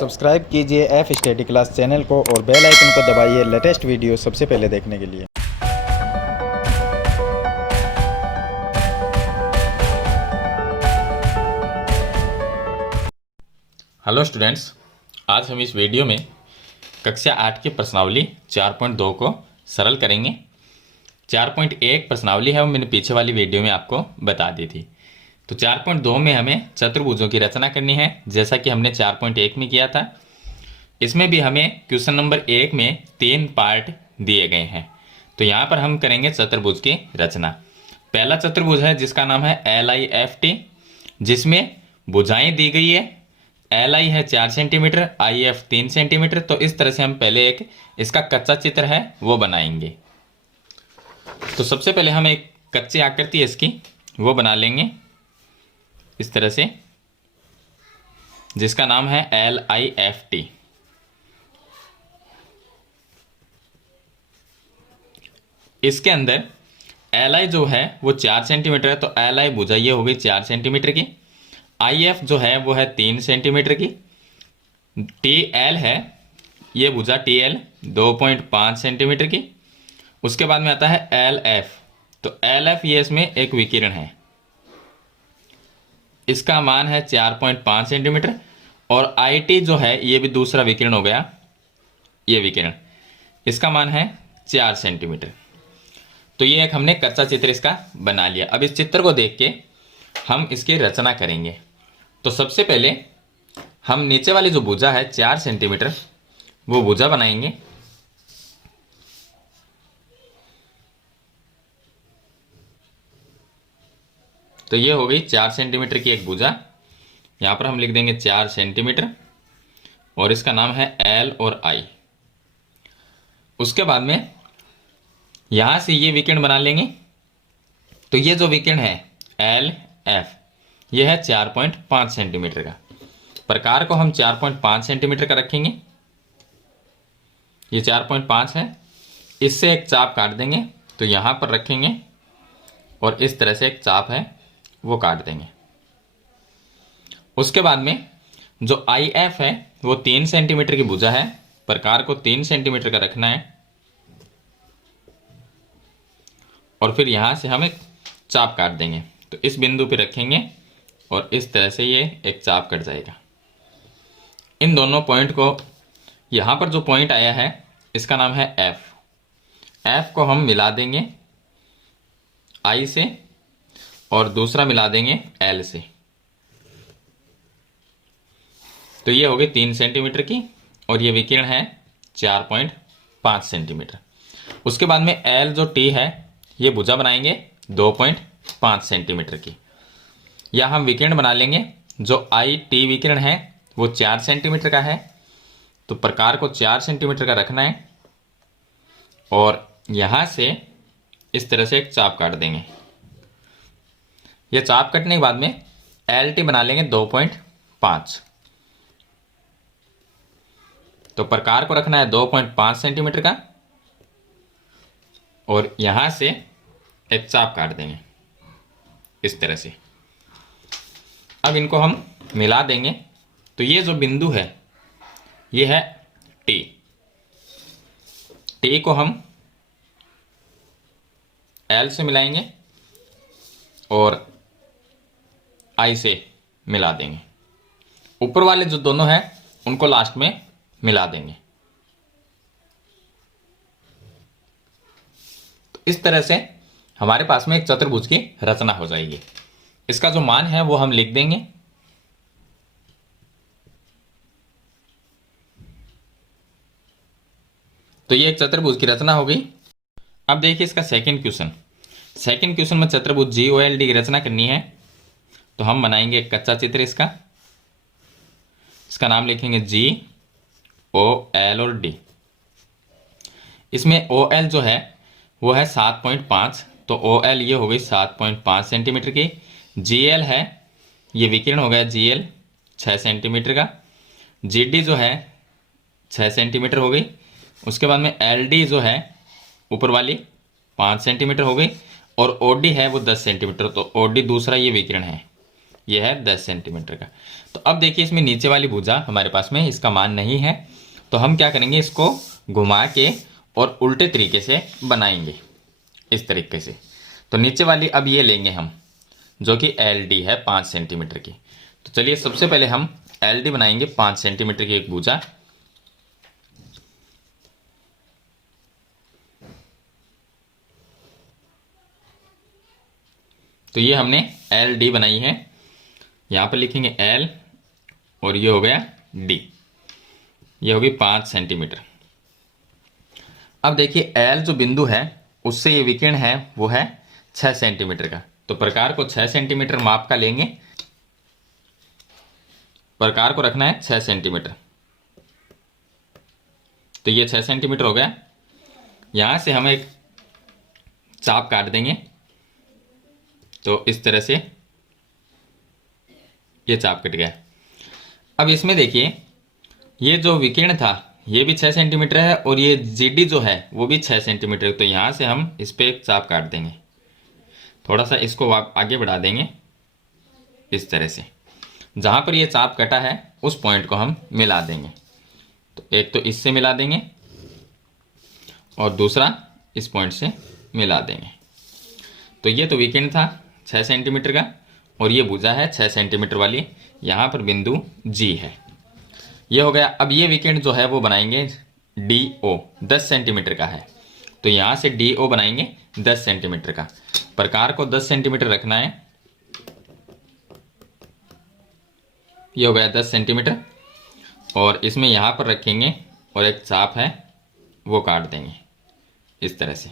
Subscribe कीजिए F study class channel को और बेल आइकन को दबाइए लेटेस्ट वीडियो सबसे पहले देखने के लिए। हेलो स्टूडेंट्स, आज हम इस वीडियो में कक्षा 8 की प्रश्नावली 4.2 को सरल करेंगे। 4.1 प्रश्नावली है वो मैंने पीछे वाली वीडियो में आपको बता दी थी। तो 4.2 में हमें चतुर्भुजों की रचना करनी है, जैसा कि हमने 4.1 में किया था। इसमें भी हमें क्वेश्चन नंबर 1 में 3 पार्ट दिए गए हैं। तो यहाँ पर हम करेंगे चतुर्भुज की रचना। पहला चतुर्भुज है जिसका नाम है LIFT, जिसमें भुजाएं दी गई है। LI है 4 सेंटीमीटर, IF 3 सेंटीमीटर। तो इस तरह से हम पहले एक इसका कच्चा चित्र है वो बनाएंगे। तो सबसे पहले हम एक कच्ची आकृति है इसकी वो बना लेंगे इस तरह से, जिसका नाम है LIFT। इसके अंदर LI जो है वो 4 सेंटीमीटर है, तो LI भुजा ये हो गई 4 सेंटीमीटर की। IF जो है वो है 3 सेंटीमीटर की। TL है ये भुजा TL 2.5 सेंटीमीटर की। उसके बाद में आता है LF। तो LF ये इसमें एक विकिरण है, इसका मान है 4.5 सेंटीमीटर। और IT जो है ये भी दूसरा विकिरण हो गया, ये विकिरण, इसका मान है 4 सेंटीमीटर। तो ये एक हमने कच्चा चित्र इसका बना लिया। अब इस चित्र को देख के हम इसकी रचना करेंगे। तो सबसे पहले हम नीचे वाली जो भुजा है 4 सेंटीमीटर वो भुजा बनाएंगे। तो ये हो गई 4 सेंटीमीटर की एक भुजा। यहाँ पर हम लिख देंगे 4 सेंटीमीटर और इसका नाम है L और I। उसके बाद में यहाँ से ये विकिरण बना लेंगे। तो ये जो विकिरण है LF ये है 4.5 सेंटीमीटर का। प्रकार को हम 4.5 सेंटीमीटर का रखेंगे। ये 4.5 है, इससे एक चाप काट देंगे। तो यहाँ पर रखेंगे और इस तरह से एक चाप है वो काट देंगे। उसके बाद में जो IF है वो 3 सेंटीमीटर की भुजा है। प्रकार को 3 सेंटीमीटर का रखना है और फिर यहाँ से हम एक चाप काट देंगे। तो इस बिंदु पे रखेंगे और इस तरह से ये एक चाप कट जाएगा। इन दोनों पॉइंट को, यहाँ पर जो पॉइंट आया है इसका नाम है F को हम मिला देंगे I से और दूसरा मिला देंगे L से। तो ये हो गई 3 सेंटीमीटर की और ये विकिरण है 4.5 सेंटीमीटर। उसके बाद में L जो T है ये भुजा बनाएंगे 2.5 सेंटीमीटर की। या हम विकिरण बना लेंगे। जो IT विकिरण है वो 4 सेंटीमीटर का है, तो प्रकार को 4 सेंटीमीटर का रखना है और यहाँ से इस तरह से एक चाप काट देंगे। यह चाप कटने के बाद में LT बना लेंगे 2.5। तो प्रकार को रखना है 2.5 सेंटीमीटर का और यहाँ से एक चाप काट देंगे इस तरह से। अब इनको हम मिला देंगे। तो ये जो बिंदु है ये है T को हम L से मिलाएंगे और I से मिला देंगे। ऊपर वाले जो दोनों हैं उनको लास्ट में मिला देंगे। तो इस तरह से हमारे पास में एक चतुर्भुज की रचना हो जाएगी। इसका जो मान है वो हम लिख देंगे। तो ये एक चतुर्भुज की रचना हो गई। अब देखिए इसका सेकंड क्वेश्चन में चतुर्भुज GOLD की रचना करनी है। तो हम बनाएंगे एक कच्चा चित्र इसका नाम लिखेंगे GOL और D। इसमें OL जो है वो है 7.5, तो OL ये हो गई 7.5 सेंटीमीटर की। GL है ये विकिरण हो गया GL 6 सेंटीमीटर का। GD जो है 6 सेंटीमीटर हो गई। उसके बाद में LD जो है ऊपर वाली 5 सेंटीमीटर हो गई और OD है वो 10 सेंटीमीटर। तो OD दूसरा ये विकिरण है, ये है 10 सेंटीमीटर का। तो अब देखिए इसमें नीचे वाली भुजा हमारे पास में इसका मान नहीं है, तो हम क्या करेंगे, इसको घुमा के और उल्टे तरीके से बनाएंगे इस तरीके से। तो नीचे वाली अब ये लेंगे हम, जो कि एल डी है 5 सेंटीमीटर की। तो चलिए सबसे पहले हम एल डी बनाएंगे 5 सेंटीमीटर की एक भुजा। तो ये हमने एल डी बनाई है, यहाँ पर लिखेंगे एल और ये हो गया डी, ये होगी 5 सेंटीमीटर। अब देखिए एल जो बिंदु है उससे ये विकिरण है वो है 6 सेंटीमीटर का। तो प्रकार को 6 सेंटीमीटर माप का लेंगे, प्रकार को रखना है 6 सेंटीमीटर। तो ये 6 सेंटीमीटर हो गया। यहां से हम एक चाप काट देंगे, तो इस तरह से ये चाप कट गया। अब इसमें देखिए ये जो विकिरण था ये भी 6 सेंटीमीटर है और ये जीडी जो है वो भी 6 सेंटीमीटर। तो यहां से हम इस पे एक चाप काट देंगे, थोड़ा सा इसको आगे बढ़ा देंगे इस तरह से। जहां पर ये चाप कटा है उस पॉइंट को हम मिला देंगे। तो एक तो इससे मिला देंगे और दूसरा इस पॉइंट से मिला देंगे। तो ये तो विकिरण था 6 सेंटीमीटर का और ये भुजा है 6 सेंटीमीटर वाली, यहाँ पर बिंदु जी है, ये हो गया। अब ये विकिरण जो है वो बनाएंगे डी ओ, 10 सेंटीमीटर का है। तो यहाँ से डी ओ बनाएंगे 10 सेंटीमीटर का। प्रकार को 10 सेंटीमीटर रखना है, ये हो गया 10 सेंटीमीटर। और इसमें यहाँ पर रखेंगे और एक चाप है वो काट देंगे इस तरह से।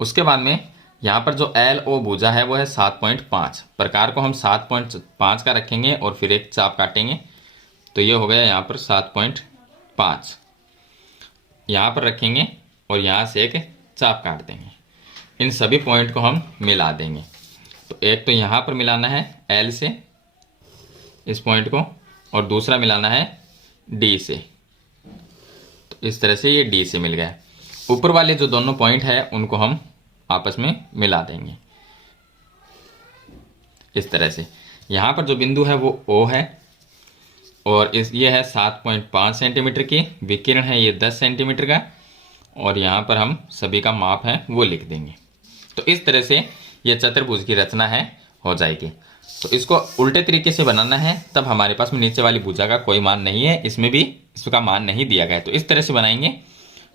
उसके बाद में यहाँ पर जो एल ओ भुजा है वो है 7.5। प्रकार को हम 7.5 का रखेंगे और फिर एक चाप काटेंगे। तो ये हो गया यहाँ पर 7.5, यहाँ पर रखेंगे और यहाँ से एक चाप काट देंगे। इन सभी पॉइंट को हम मिला देंगे। तो एक तो यहाँ पर मिलाना है एल से इस पॉइंट को और दूसरा मिलाना है डी से। तो इस तरह से ये डी से मिल गया। ऊपर वाले जो दोनों पॉइंट है उनको हम आपस में मिला देंगे इस तरह से। यहाँ पर जो बिंदु है वो ओ है और ये है 7.5 सेंटीमीटर की, विकिरण है ये 10 सेंटीमीटर का और यहाँ पर हम सभी का माप है वो लिख देंगे। तो इस तरह से ये चतुर्भुज की रचना है हो जाएगी। तो इसको उल्टे तरीके से बनाना है, तब हमारे पास में नीचे वाली भुजा का कोई मान नहीं है, इसमें भी इसका मान नहीं दिया गया है। तो इस तरह से बनाएंगे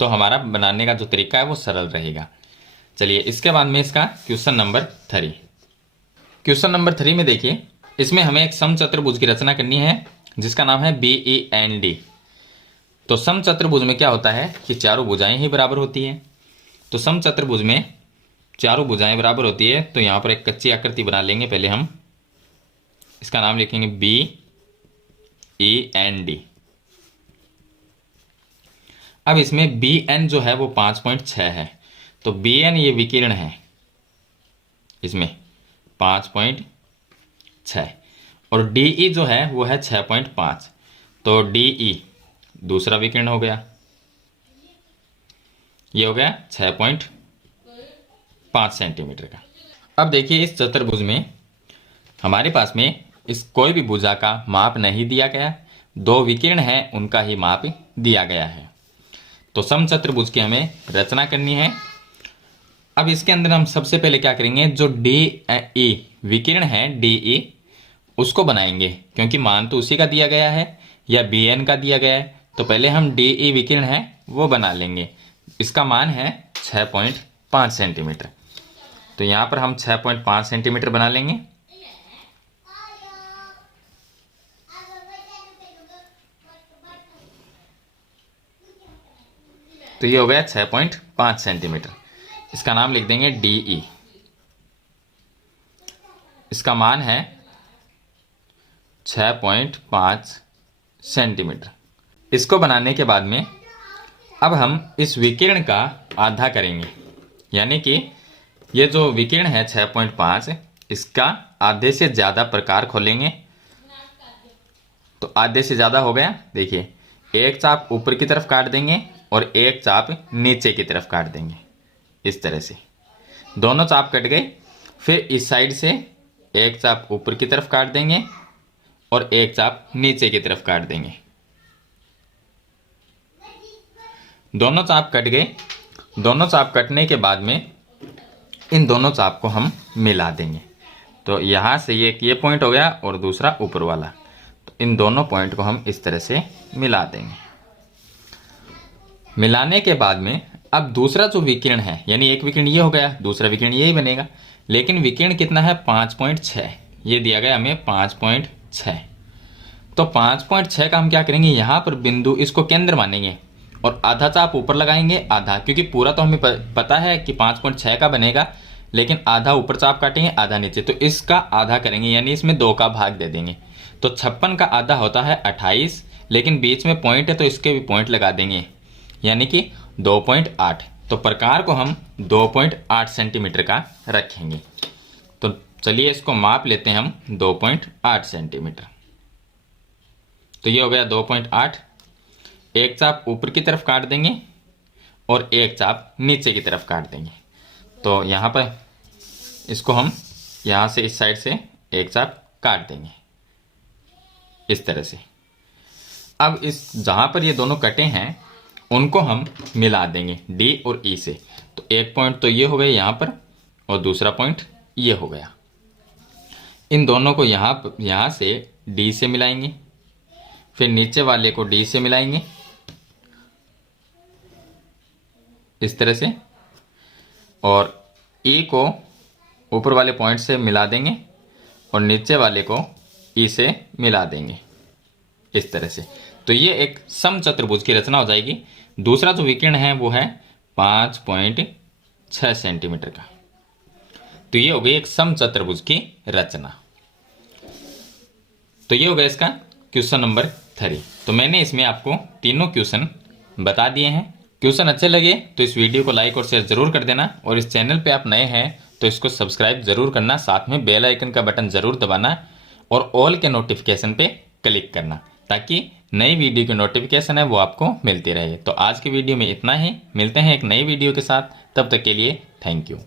तो हमारा बनाने का जो तरीका है वो सरल रहेगा। चलिए इसके बाद में इसका क्वेश्चन नंबर 3। क्वेश्चन नंबर 3 में देखिए, इसमें हमें एक समचतुर्भुज की रचना करनी है जिसका नाम है BEND। तो समचतुर्भुज में क्या होता है कि चारों भुजाएं ही बराबर होती है। तो समचतुर्भुज में चारों भुजाएं बराबर होती है। तो यहाँ पर एक कच्ची आकृति बना लेंगे। पहले हम इसका नाम लिखेंगे BEND। अब इसमें BN जो है वो 5.6 है। तो BN ये विकिरण है इसमें 5.6 और DE जो है वो है 6.5। तो DE दूसरा विकिरण हो गया, ये हो गया 6.5 सेंटीमीटर का। अब देखिए इस चतुर्भुज में हमारे पास में इस कोई भी भुजा का माप नहीं दिया गया, दो विकिरण है उनका ही माप दिया गया है। तो समचतुर्भुज की हमें रचना करनी है। अब इसके अंदर हम सबसे पहले क्या करेंगे, जो DE विकिरण है DE उसको बनाएंगे, क्योंकि मान तो उसी का दिया गया है या BN का दिया गया है। तो पहले हम DE विकिरण है वो बना लेंगे। इसका मान है 6.5 सेंटीमीटर। तो यहाँ पर हम 6.5 सेंटीमीटर बना लेंगे। तो ये हो गया 6.5 सेंटीमीटर। इसका नाम लिख देंगे DE। इसका मान है 6.5 सेंटीमीटर। इसको बनाने के बाद में अब हम इस विकिरण का आधा करेंगे, यानी कि ये जो विकिरण है 6.5 इसका आधे से ज़्यादा प्रकार खोलेंगे। तो आधे से ज़्यादा हो गया, देखिए एक चाप ऊपर की तरफ काट देंगे और एक चाप नीचे की तरफ काट देंगे इस तरह से। दोनों चाप कट गए। फिर इस साइड से एक चाप ऊपर की तरफ काट देंगे और एक चाप नीचे की तरफ काट देंगे। दोनों चाप कट गए। दोनों चाप कटने के बाद में इन दोनों चाप को हम मिला देंगे। तो यहाँ से ये पॉइंट हो गया और दूसरा ऊपर वाला, तो इन दोनों पॉइंट को हम इस तरह से मिला देंगे। मिलाने के बाद में अब दूसरा जो विकिरण है, यानी एक विकिरण ये हो गया, दूसरा विकिरण यही बनेगा, लेकिन विकिरण कितना है 5.6, ये दिया गया हमें 5.6। तो 5.6 का हम क्या करेंगे, यहाँ पर बिंदु इसको केंद्र मानेंगे और आधा चाप ऊपर लगाएंगे, आधा, क्योंकि पूरा तो हमें पता है कि 5.6 का बनेगा, लेकिन आधा ऊपर चाप काटेंगे, आधा नीचे, तो इसका आधा करेंगे, यानी इसमें 2 का भाग दे देंगे। तो 56 का आधा होता है 28, लेकिन बीच में पॉइंट है तो इसके भी पॉइंट लगा देंगे, यानी कि 2.8। तो प्रकार को हम 2.8 सेंटीमीटर का रखेंगे। तो चलिए इसको माप लेते हैं हम 2.8 सेंटीमीटर। तो ये हो गया 2.8। एक चाप ऊपर की तरफ काट देंगे और एक चाप नीचे की तरफ काट देंगे। तो यहाँ पर इसको हम यहाँ से इस साइड से एक चाप काट देंगे इस तरह से। अब इस जहाँ पर ये दोनों कटे हैं उनको हम मिला देंगे D और E से। तो एक पॉइंट तो ये हो गया यहाँ पर और दूसरा पॉइंट ये हो गया। इन दोनों को यहाँ से D से मिलाएंगे, फिर नीचे वाले को D से मिलाएंगे इस तरह से, और E को ऊपर वाले पॉइंट से मिला देंगे और नीचे वाले को E से मिला देंगे इस तरह से। तो ये एक समचतुर्भुज की रचना हो जाएगी। दूसरा जो विकिरण है वो है 5.6 सेंटीमीटर का। तो ये हो गई एक समचतुर्भुज की रचना। तो ये हो गया इसका क्वेश्चन नंबर 3। तो मैंने इसमें आपको तीनों क्वेश्चन बता दिए हैं। क्वेश्चन अच्छे लगे तो इस वीडियो को लाइक और शेयर जरूर कर देना, और इस चैनल पे आप नए हैं तो इसको सब्सक्राइब जरूर करना, साथ में बेल आइकन का बटन जरूर दबाना और ऑल के नोटिफिकेशन पे क्लिक करना, ताकि नई वीडियो की नोटिफिकेशन है वो आपको मिलती रहे। तो आज की वीडियो में इतना ही, मिलते हैं एक नई वीडियो के साथ, तब तक के लिए थैंक यू।